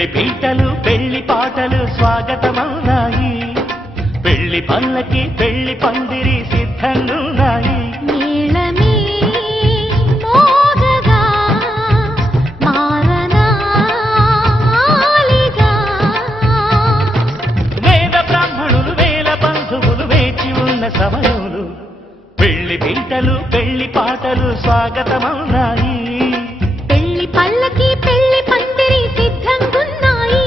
పెళ్లి పీటలు పెళ్లి పాటలు స్వాగతమవునాయి. పెళ్లి పల్లకి పెళ్లి పందిరి సిద్ధంగున్నాయి. నీళ్ళమే మోగగా మారనాలిగా వేద బ్రాహ్మణులు వేల బంధువులు వేచి ఉన్న సమయంలో పెళ్లి పీటలు పెళ్లి పాటలు స్వాగతమవునాయి. పెళ్లి పల్లకి పెళ్లి పందిరి సిద్ధంగున్నాయి.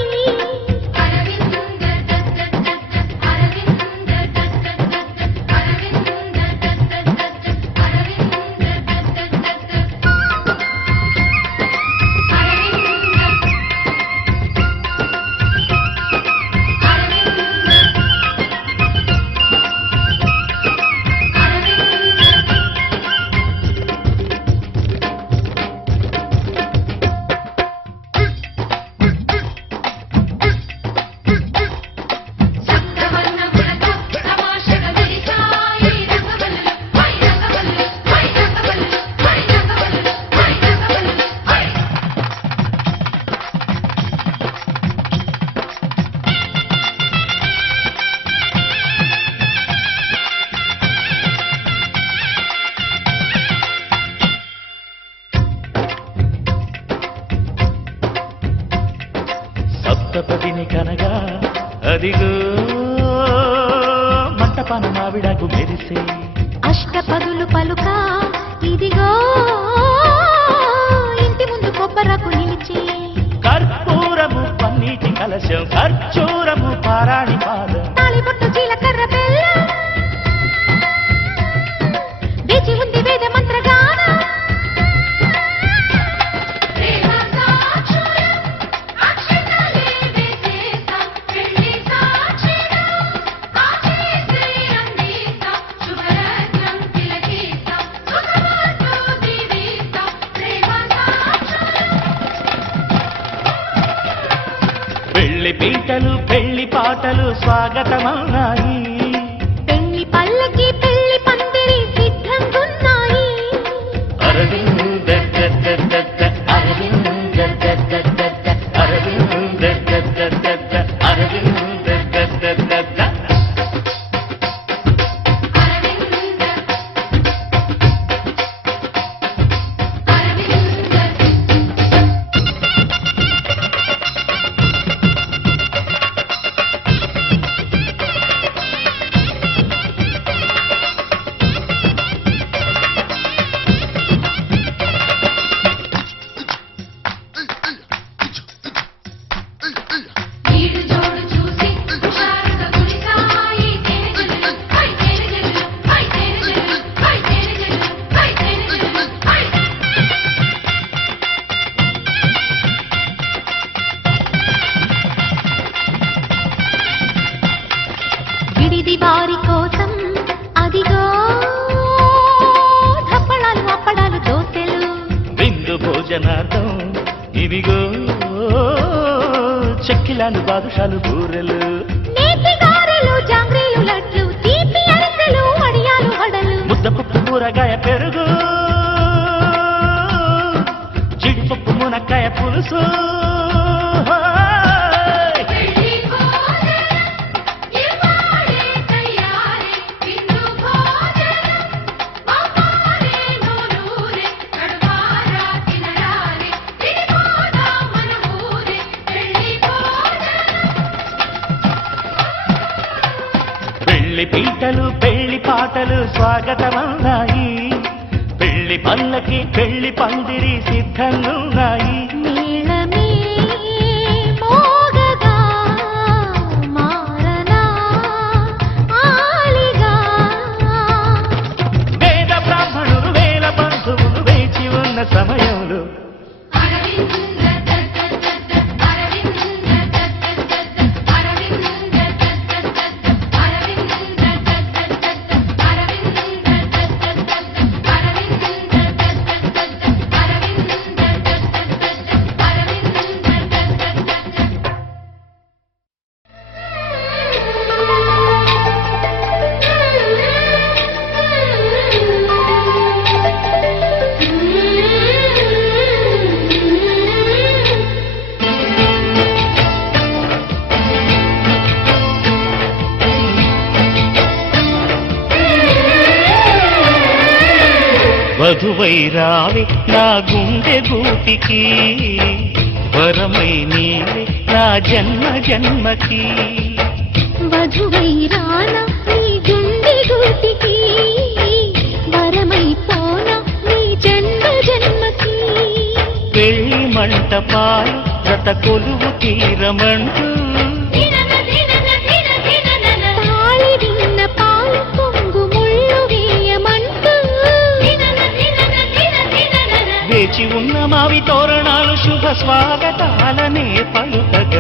సప్తపదిని కనగా అదిగో మంటపాన మావిడాకు మెరిసే అష్టపదులు పలుక ఇదిగో ఇంటి ముందు కొబ్బరకు నిలిచి కర్పూరము పన్నీటి కలశం ఖర్చూరము పారాణి పాదం తాళిబొట్టు జీలకర్ర బెల్లం వేచి ఉంది వేద మంత్రగానం. పెళ్లి పీటలు పెళ్లి పాటలు స్వాగతమవునాయి. పెళ్లి పల్లకి పెళ్లి పందిరి సిద్ధంగున్నాయి. అరవింద అరవింద అరవింద అరవింద విడిది వారి కోసం అదిగో ధప్పడాలు అప్పడాలు దోసెలు బిందు భోజనార్థం ఇవిగో చెక్కిలాలు బాదుషాలు బూరెలు నేతి గారెలు జాంగ్రీలు లడ్లు తీపి అరిసెలు వడియాలు వడలు ముద్దపప్పు కూరగాయ పెరుగు జీడిపప్పు మునక్కాయ పులుసు పెళ్లి పీటలు పెళ్లి పాటలు స్వాగతమవునాయి. పెళ్లి పల్లకి పెళ్లి పందిరి సిద్ధంగున్నాయి. నీళ్ళమే మోగగా మారనాలిగా వేద బ్రాహ్మణులు వేల బంధువులు వేచి ఉన్న సమయంలో వధువై రావే నా గుండె గూటికి వరమై నీవే నా జన్మ జన్మకి వధువై రానా నీ గుండె గూటికి వరమై పోనా నీ జన్మ జన్మకి పెళ్లి మంటపాలు గత కొలువు తీరమంటూ తాళి విన్న పాలు పొంగు ముళ్ళు వేయమంటూ వేచి ఉన్న మావి తోరణాలు శుభ స్వాగతాలనే పలుకగ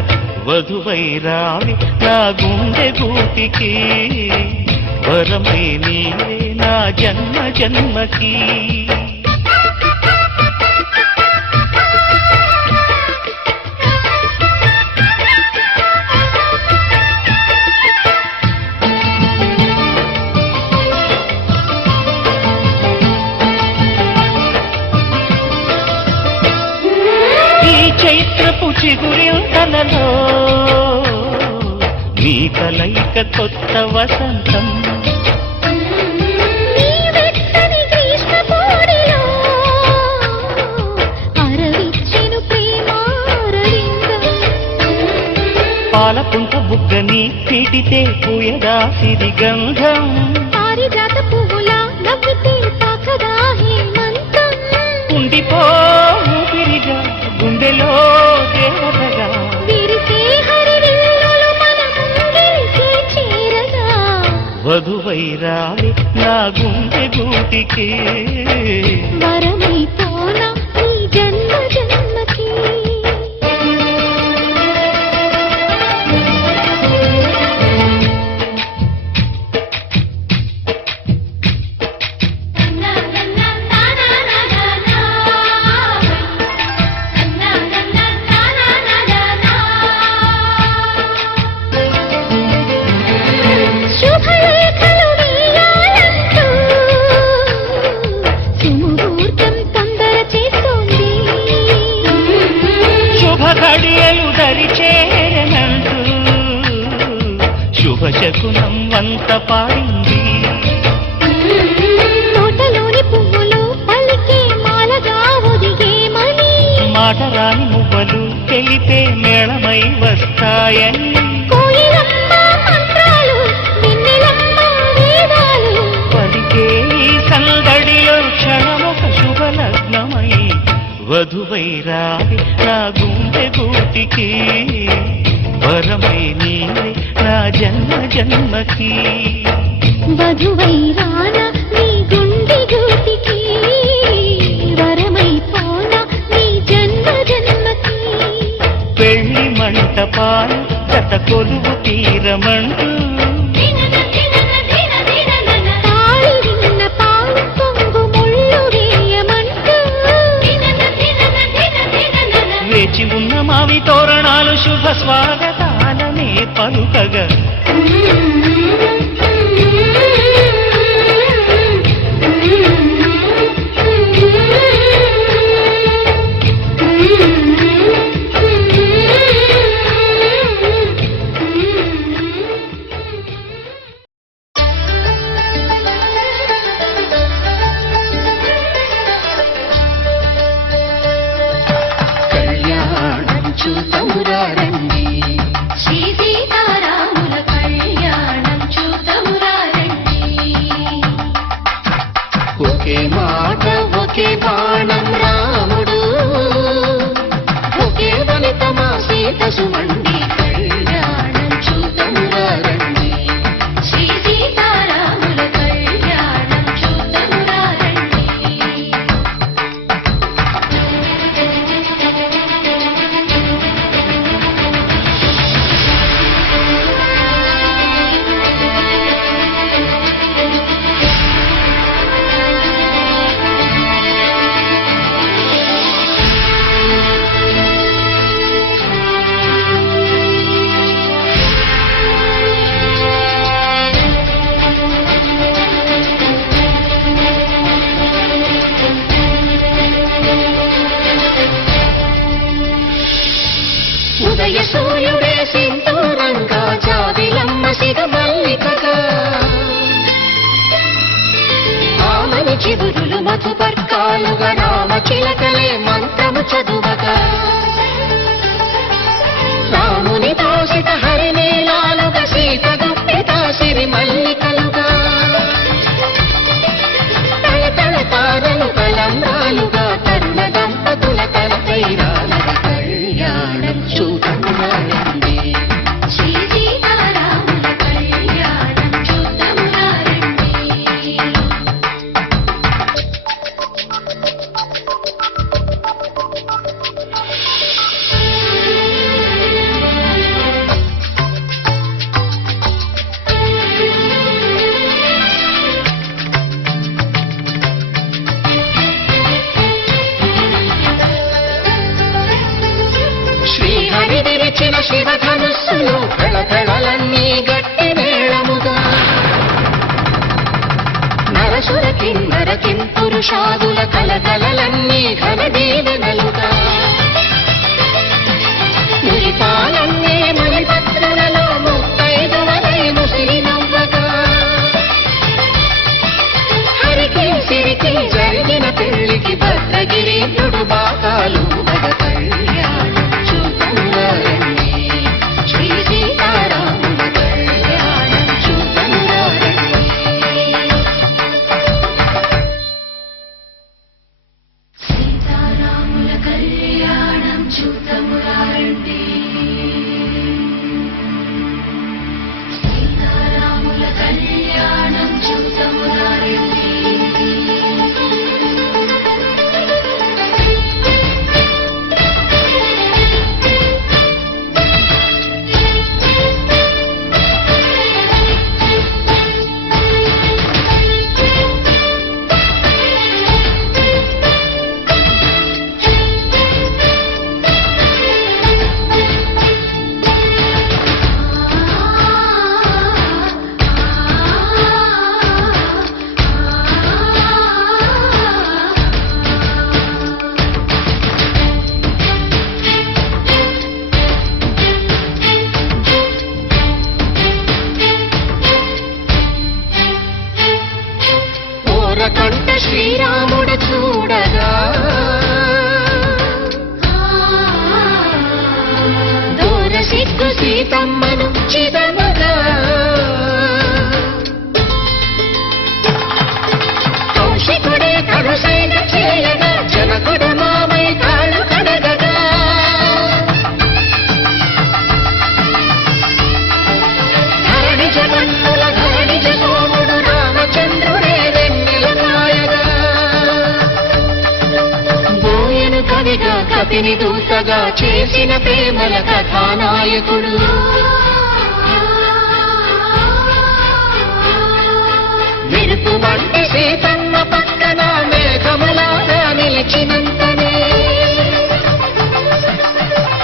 వధువై రావి నా గుండె గూటికి వరమై నీవే నా జన్మ జన్మకి చైత్రపు చిగురింతలలో నీ కలయిక కొత్త వసంతం నీ వెచ్చని గ్రీష్మ పూడిలో అరవిచ్చెను ప్రేమారవిందం పాలపుంట బుగ్గని పీటితే పూయదా సిరి గంధం పారిజాత పువ్వులా నవ్వితే తాకదా హేమంతం ఉండిపో ఊపిరిగా గుండెలో దేవతగా విరిసే హరివిల్లులు మన ముంగిలికి చేరగా వధువై రావి నా గుండె గూటికి వరమై పోనా నీ జన్మ జన్మకి శుభలేఖలు వేయాలంటూ సుముహూర్తం తొందర చేస్తోంది శుభ ఘడియలు దరి చేరనంటూ శుభ శకునం వంత పాడింది తోటలోని పువ్వులు పలికే మాలగా ఒదిగేమని మాటరాని మువ్వలు తెలిపే మేళమై వస్తాయని కోయిలమ్మ మంత్రాలు వెన్నెలమ్మ వేదాలు పలికే ఈ సందడిలో క్షణమొక శుభలగ్నమై వధువై రావి నా గుండె గూటికి వరమై నీవే నా జన్మ జన్మకి వధువై రానా నీ గుండె గూటికి వరమై పోనా నీ జన్మ జన్మకి పెళ్లి మంటపాలు గత కొలువు తీరమంటూ తాళి విన్న పాలు పొంగు ముళ్ళు వేయమంటూ వేచి ఉన్న మావి తోరణాలు శుభ స్వాగతాలనే పలుకగా కళ్యాణం చూతమురా రండి శ్రీ సీతారాముల కళ్యాణం చూతమురా రండి ఒకే మాట ఒకే బాణం రాముడు ఒకే వనిత మా సీత సుమండి కళ్యాణం చూతమురా రండి శ్రీ సీతారాముల కళ్యాణం చూతమురా రండి ఉదయ సూర్యుడే సింధూరంగా జాబిలమ్మ సిగ మల్లికగా ఆమని చిగురులు మధుపర్కాలుగా రామ చిలకలే మంత్రము చదువగా రాముని దోసిత హరినీలాలుగా సీత గుప్పిత సిరి మల్లికలుగా తల తారలు కలంబ్రాలుగా తరుణ దంపతుల తలపైరాలుగా కళ్యాణం చూడండి శ్రీ సీతారాముల కళ్యాణం చూద్దామురారండి. శ్రీహరి విరిచిన శివధనుస్సులు కళకళలన్నీ గట్టి మేళముగా నరసుర కిన్నర కింపురుషాదుల కలకలలన్నీ ఘన దీవెనలుగా మురిపాలన్నీ మణిపత్రులలో ముత్తైదువలై ముసిరి నవ్వగా హరికి సిరికి జరిగిన పెళ్లికి భద్రగిరీంద్రుడు బాకాలు కళ్యాణం చూద్దామురారండి శ్రీ సీతారాముల కళ్యాణం చూద్దామురారండి. సీతారాముల కళ్యాణం చూద్దామురారండి సీతారాముల కళ్యాణం చూద్దామురారండి. ఓరకంట శ్రీరాముడు చూడగా దూర సిగ్గు సీతమ్మను చిదమగా కౌశికుడే కరుసైన చేయగా జనకుడు మామై కాళ్ళు కడగగా ధరణి జగన్నుల ధరణి జగోముడు రామచంద్రుడే వెన్నెల కాయగా బోయను కవిగా కపిని దూతగా చేసిన ప్రేమల కథానాయకుడు విరుపు వంటి సీతమ్మ పక్కన మేఘములాగా నిలిచినంతనే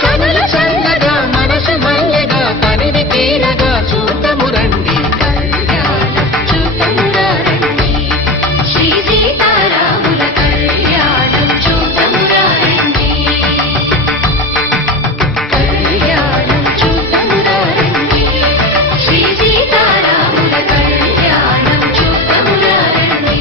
కనుల చల్లగా మనసు మల్లెగా తనివి తీరగా చూద్దామురండి కళ్యాణం చూద్దామురారండి శ్రీ సీతారాముల కళ్యాణం చూద్దామురారండి కళ్యాణం చూద్దామురారండి శ్రీ సీతారాముల కళ్యాణం చూద్దామురారండి.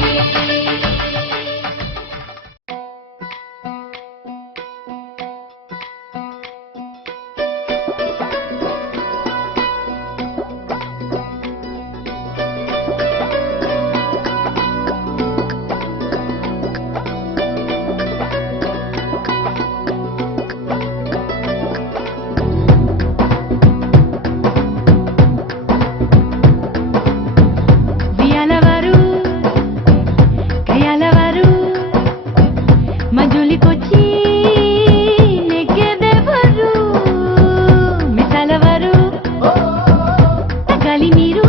వియాలవారు కయాలవారు మజులికొచ్చి నెగ్గెదెవరు మిసాలవారు తగాలి మీరు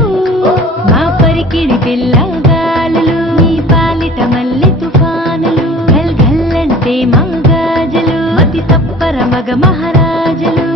మా పరికిడి పిల్లగాలులు మీ పాలిట మల్లె తుఫానులు గల్ గల్లంటే మా గాజులు మతి తప్పర మగ మహారాజులు